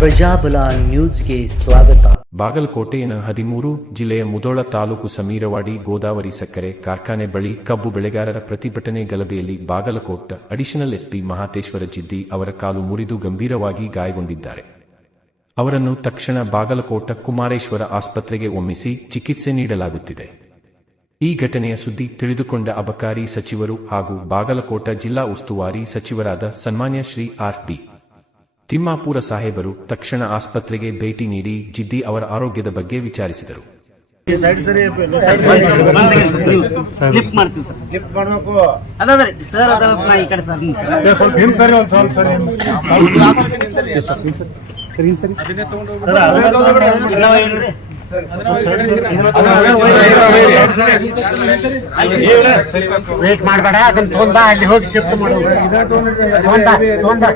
ಪ್ರಜಾಬಲ ನ್ಯೂಸ್ಗೆ ಸ್ವಾಗತ. ಬಾಗಲಕೋಟೆಯ ಹದಿಮೂರು ಜಿಲ್ಲೆಯ ಮುದೋಳ ತಾಲೂಕು ಸಮೀರವಾಡಿ ಗೋದಾವರಿ ಸಕ್ಕರೆ ಕಾರ್ಖಾನೆ ಬಳಿ ಕಬ್ಬು ಬೆಳೆಗಾರರ ಪ್ರತಿಭಟನೆ ಗಲಭೆಯಲ್ಲಿ ಬಾಗಲಕೋಟ ಅಡಿಷನಲ್ ಎಸ್ಪಿ ಮಹಾತೇಶ್ವರ ಜಿದ್ದಿ ಅವರ ಕಾಲು ಮುರಿದು ಗಂಭೀರವಾಗಿ ಗಾಯಗೊಂಡಿದ್ದಾರೆ. ಅವರನ್ನು ತಕ್ಷಣ ಬಾಗಲಕೋಟ ಕುಮಾರೇಶ್ವರ ಆಸ್ಪತ್ರೆಗೆ ಒಮ್ಮಿಸಿ ಚಿಕಿತ್ಸೆ ನೀಡಲಾಗುತ್ತಿದೆ. ಈ ಘಟನೆಯ ಸುದ್ದಿ ತಿಳಿದುಕೊಂಡ ಅಬಕಾರಿ ಸಚಿವರು ಹಾಗೂ ಬಾಗಲಕೋಟ ಜಿಲ್ಲಾ ಉಸ್ತುವಾರಿ ಸಚಿವರಾದ ಸನ್ಮಾನ್ಯ ಶ್ರೀ ಆರ್ ಪಿ ತಿಮ್ಮಾಪುರ ಸಾಹೇಬರು ತಕ್ಷಣ ಆಸ್ಪತ್ರೆಗೆ ಭೇಟಿ ನೀಡಿ ಜಿದ್ದಿ ಅವರ ಆರೋಗ್ಯದ ಬಗ್ಗೆ ವಿಚಾರಿಸಿದರು. ಸರ್. ಸರ್ ಸರ್ ವೇಟ್ ಮಾಡಬೇಡ ಅದನ್ನ ತೊಗೊಂಡ್ ಬಾ ಅಲ್ಲಿ ಹೋಗಿ ಶಿಫ್ಟ್ ಮಾಡು ತೊಗೊಂಡ್ ಬಾ ತೊಗೊಂಡ್ ಬಾ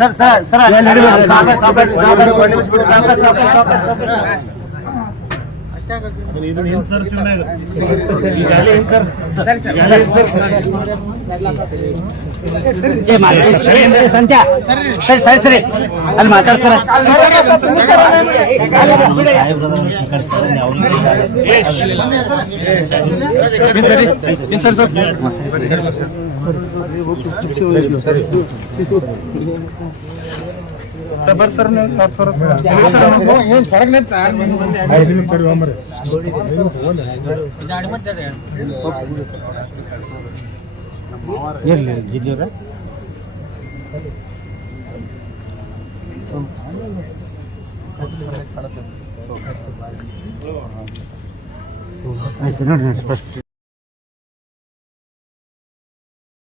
ಸರ್ ಸರ್ ಸರ್ ಸಾವ್ಕಾಶ, ಸಾವ್ಕಾಶ, ಸಂಧ್ಯಾ ಸರಿ ಸರಿ ಸರಿ ಅಲ್ಲಿ ಮಾತಾಡ್ತಾರ ಸರಿ. ಬರ್ರಿ ಸರ್ ನೀವು ಸರ್ ಏನ್ ಹೊರಗ್ ನಿಂತ? ಐದು ನಿಮಿಷ ಸರಿ. ಹೋಗ್ಬರ್ರಿ. ಇರ್ಲಿ ಜಿಲ್ಲೆಯವ್ರ ಆಯ್ತು ನೋಡ್ರಿ ಫಸ್ಟ್